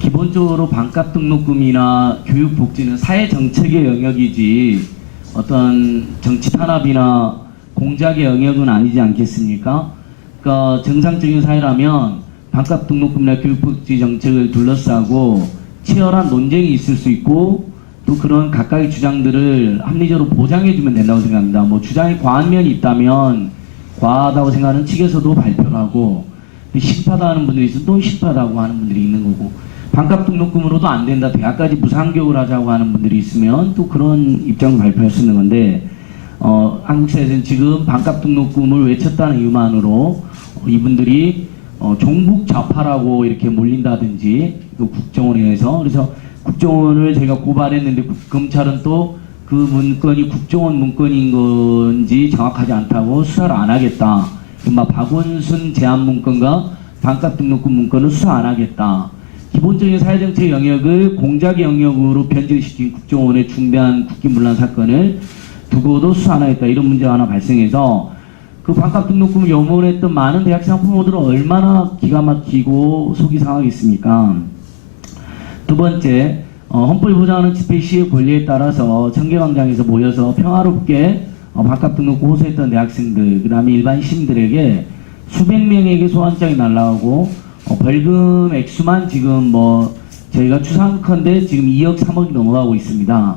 기본적으로 반값 등록금이나 교육복지는 사회정책의 영역이지 어떤 정치 탄압이나 공작의 영역은 아니지 않겠습니까? 그러니까 정상적인 사회라면 반값 등록금이나 교육복지 정책을 둘러싸고 치열한 논쟁이 있을 수 있고 또 그런 각각의 주장들을 합리적으로 보장해주면 된다고 생각합니다. 뭐 주장이 과한 면이 있다면 과하다고 생각하는 측에서도 발표를 하고 실패하다 하는 분들이 있으면 또 실패하다고 하는 분들이 있는 거고 반값 등록금으로도 안 된다, 대학까지 무상교육을 하자고 하는 분들이 있으면 또 그런 입장을 발표할 수 있는 건데 한국 사회에서는 지금 반값 등록금을 외쳤다는 이유만으로 이분들이 종북 좌파라고 이렇게 몰린다든지 그 국정원에서 그래서 국정원을 제가 고발했는데 검찰은 또 그 문건이 국정원 문건인 건지 정확하지 않다고 수사를 안 하겠다. 박원순 제안 문건과 반값 등록금 문건은 수사 안 하겠다. 기본적인 사회정책 영역을 공작의 영역으로 변질시킨 국정원의 중대한 국기문란 사건을 두고도 수사 안 하겠다. 이런 문제가 하나 발생해서 그 반값 등록금을 염원했던 많은 대학생 학부모들은 얼마나 기가 막히고 속이 상하겠습니까? 두 번째, 헌법이 보장하는 집회 시의 권리에 따라서 청계광장에서 모여서 평화롭게 반값 등록금 호소했던 대학생들, 그 다음에 일반 시민들에게 수백 명에게 소환장이 날라오고 벌금 액수만 지금 저희가 추산컨대 지금 2억 3억이 넘어가고 있습니다.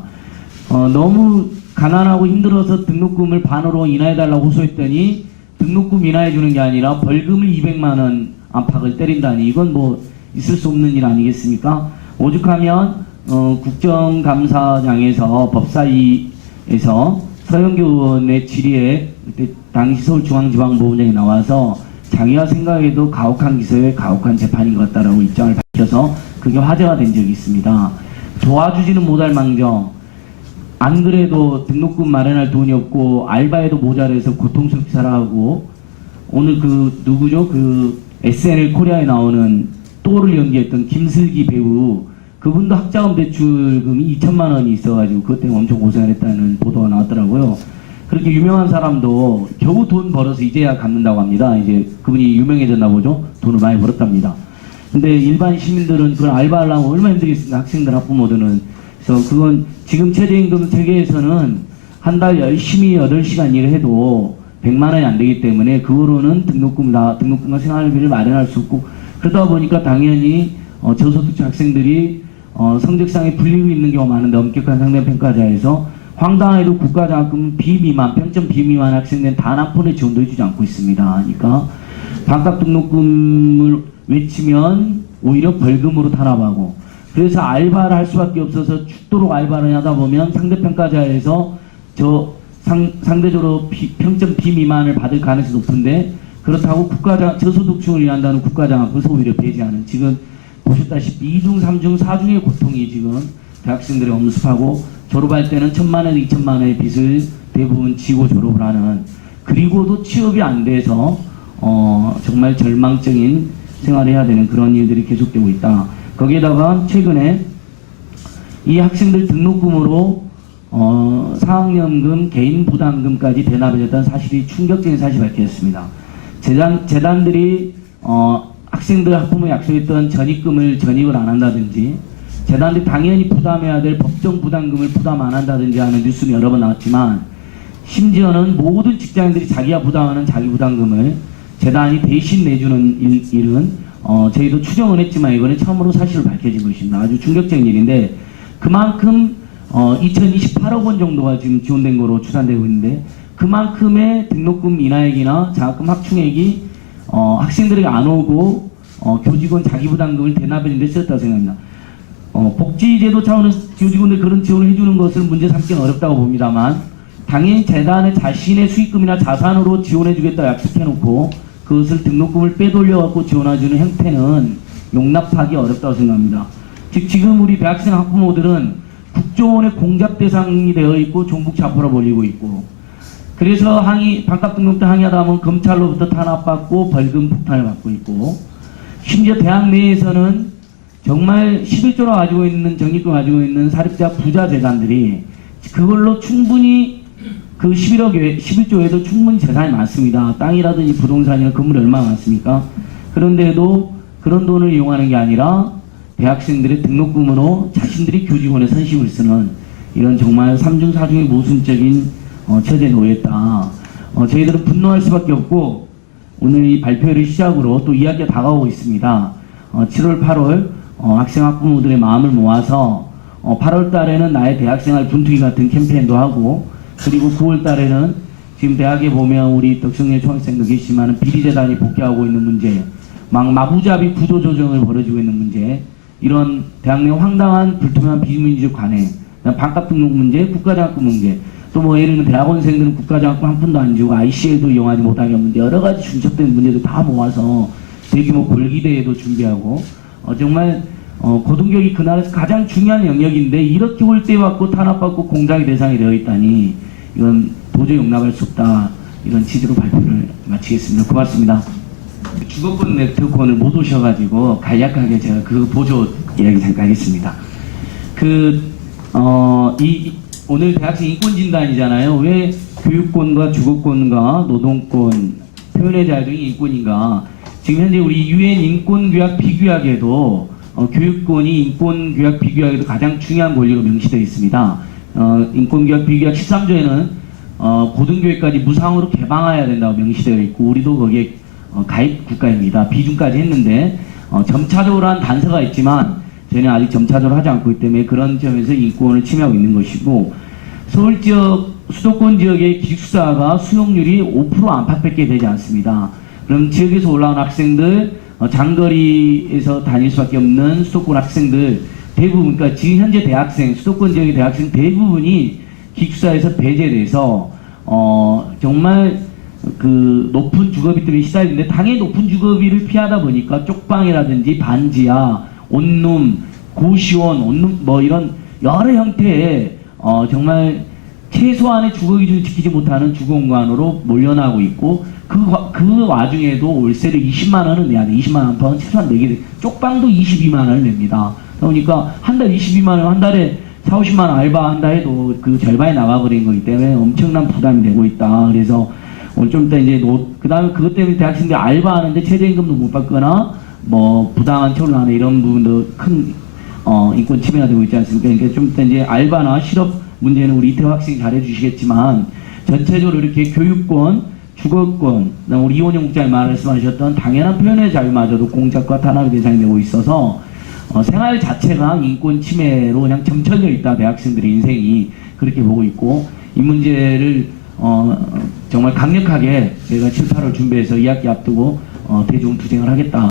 너무 가난하고 힘들어서 등록금을 반으로 인하해달라고 호소했더니 등록금 인하해주는 게 아니라 벌금을 200만 원 안팎을 때린다니 이건 있을 수 없는 일 아니겠습니까? 오죽하면 국정감사장에서 법사위에서 서영교 의원의 질의에 그때 당시 서울중앙지방법원장이 나와서 자기가 생각해도 가혹한 기소에 가혹한 재판인 것 같다라고 입장을 밝혀서 그게 화제가 된 적이 있습니다. 도와주지는 못할 망정 안 그래도 등록금 마련할 돈이 없고 알바에도 모자라서 고통스럽게 살아가고 오늘 누구죠? SNL 코리아에 나오는 또를 연기했던 김슬기 배우 그분도 학자금 대출금이 2천만 원이 있어가지고 그것 때문에 엄청 고생을 했다는 보도가 나왔더라고요. 그렇게 유명한 사람도 겨우 돈 벌어서 이제야 갚는다고 합니다. 이제 그분이 유명해졌나 보죠. 돈을 많이 벌었답니다. 근데 일반 시민들은 그걸 알바하려면 얼마나 힘들겠습니까? 학생들, 학부모들은. 그래서 그건 지금 최저임금 체계에서는 한 달 열심히 8시간 일을 해도 100만 원이 안 되기 때문에 그거로는 등록금과 생활비를 마련할 수 없고 그러다 보니까 당연히 저소득층 학생들이 성적상에 불리고 있는 경우가 많은데 엄격한 상대평가자에서 황당하게도 국가장학금 비미만, 평점 비미만 학생들은 단 한 푼의 지원도 해주지 않고 있습니다. 그러니까 반값 등록금을 외치면 오히려 벌금으로 탄압하고 그래서 알바를 할 수밖에 없어서 죽도록 알바를 하다 보면 상대평가자에서 상대적으로 평점 비미만을 받을 가능성이 높은데 그렇다고 저소득층을 위한다는 국가장학금에서 오히려 배제하는 지금 보셨다시피 2중, 3중, 4중의 고통이 지금 대학생들이 엄습하고 졸업할 때는 1,000만 원, 2,000만 원의 빚을 대부분 지고 졸업을 하는 그리고도 취업이 안 돼서 정말 절망적인 생활을 해야 되는 그런 일들이 계속되고 있다. 거기에다가 최근에 이 학생들 등록금으로 사학연금, 개인 부담금까지 대납해줬다는 사실이 충격적인 사실이 밝혀졌습니다. 재단들이 학생들 학부모에 약속했던 전입을 안 한다든지 재단들이 당연히 부담해야 될 법정 부담금을 부담 안 한다든지 하는 뉴스는 여러 번 나왔지만 심지어는 모든 직장인들이 자기가 부담하는 자기 부담금을 재단이 대신 내주는 일은 저희도 추정을 했지만 이번에 처음으로 사실을 밝혀진 것입니다. 아주 충격적인 일인데 그만큼 2028억 원 정도가 지금 지원된 거로 추산되고 있는데 그만큼의 등록금 인하액이나 장학금 확충액이 학생들에게 안 오고 교직원 자기 부담금을 대납하는 데 쓰였다고 생각합니다. 복지제도 차원에서 교직원들 그런 지원을 해주는 것을 문제 삼기는 어렵다고 봅니다만 당연히 재단의 자신의 수익금이나 자산으로 지원해주겠다고 약속해놓고 그것을 등록금을 빼돌려갖고 지원해주는 형태는 용납하기 어렵다고 생각합니다. 즉 지금 우리 대학생 학부모들은 국정원의 공작 대상이 되어 있고 종북 좌파로 몰리고 있고 그래서 반값 등록금 항의하다 보면 검찰로부터 탄압받고 벌금 폭탄을 받고 있고 심지어 대학 내에서는 정말 11조를 가지고 있는 적립금 가지고 있는 사립자 부자 재단들이 그걸로 충분히 그 11조 외에도 충분히 재산이 많습니다. 땅이라든지 부동산이나 건물이 얼마나 많습니까? 그런데도 그런 돈을 이용하는 게 아니라 대학생들의 등록금으로 자신들이 교직원의 선심을 쓰는 이런 정말 3중 4중의 모순적인 처지에 놓였다. 저희들은 분노할 수밖에 없고 오늘 이 발표를 시작으로 또 이야기가 다가오고 있습니다. 7월 8월 학생 학부모들의 마음을 모아서 8월 달에는 나의 대학생활 분투기 같은 캠페인도 하고, 그리고 9월 달에는 지금 대학에 보면 우리 덕성여 총학생도 계시지만 비리재단이 복귀하고 있는 문제, 마구잡이 구조조정을 벌어지고 있는 문제, 이런 대학 내 황당한 불투명한 비민주적 관행, 반값 등록 문제, 국가장학금 문제, 또 뭐 예를 들면 대학원생들은 국가장학금 한 푼도 안 주고 ICL도 이용하지 못하게 한 문제, 여러 가지 중첩된 문제도 다 모아서 대규모 골기대회도 준비하고, 정말 고등교육이 그날에서 가장 중요한 영역인데 이렇게 홀대받고 탄압받고 공작의 대상이 되어 있다니 이건 도저히 용납할 수 없다. 이런 취지로 발표를 마치겠습니다. 고맙습니다. 주거권 네트워크원을 못 오셔가지고 간략하게 제가 그 보조 이야기 잠깐 하겠습니다. 오늘 대학생 인권진단이잖아요. 왜 교육권과 주거권과 노동권, 표현의 자유 등이 인권인가? 지금 현재 우리 UN 인권규약 비규약에도 교육권이 인권규약 비규약에도 가장 중요한 권리로 명시되어 있습니다. 인권규약 비규약 13조에는 고등교육까지 무상으로 개방해야 된다고 명시되어 있고, 우리도 거기에 가입 국가입니다. 비준까지 했는데 점차적으로 한 단서가 있지만 저희는 아직 점차적으로 하지 않고 있기 때문에 그런 점에서 인권을 침해하고 있는 것이고, 서울 지역, 수도권 지역의 기숙사가 수용률이 5% 안팎밖에 되지 않습니다. 그럼 지역에서 올라온 학생들, 장거리에서 다닐 수밖에 없는 수도권 학생들 대부분, 그러니까 지금 현재 대학생, 수도권 지역의 대학생 대부분이 기숙사에서 배제돼서 정말 그 높은 주거비 때문에 시달리는데, 당연히 높은 주거비를 피하다 보니까 쪽방이라든지 반지하, 온룸, 고시원, 온룸 뭐 이런 여러 형태의 정말 최소한의 주거 기준을 지키지 못하는 주거 공간으로 몰려나고 있고, 그 와중에도 월세를 20만 원은 내야 돼. 20만 원 안팎은 최소한 내게 돼. 쪽방도 22만 원을 냅니다. 그러니까 한 달 22만 원, 한 달에 4, 50만 원 알바 한다 해도 그 절반이 나가버린 거기 때문에 엄청난 부담이 되고 있다. 그래서 오늘 좀 이따 이제 그 다음에 그것 때문에 대학생들이 알바하는데 최저임금도 못 받거나 뭐 부당한 처우를 하는 이런 부분도 큰 인권 침해가 되고 있지 않습니까? 그러니까 좀 이따 이제 알바나 실업 문제는 우리 이태호 학생이 잘해주시겠지만, 전체적으로 이렇게 교육권, 주거권, 우리 이원영 국장이 말씀하셨던 당연한 표현의 자유마저도 공작과 탄압의 대상이 되고 있어서 생활 자체가 인권 침해로 그냥 점철되어 있다. 대학생들의 인생이 그렇게 보고 있고, 이 문제를 정말 강력하게 저희가 7, 8월 준비해서 2학기 앞두고 대중 투쟁을 하겠다.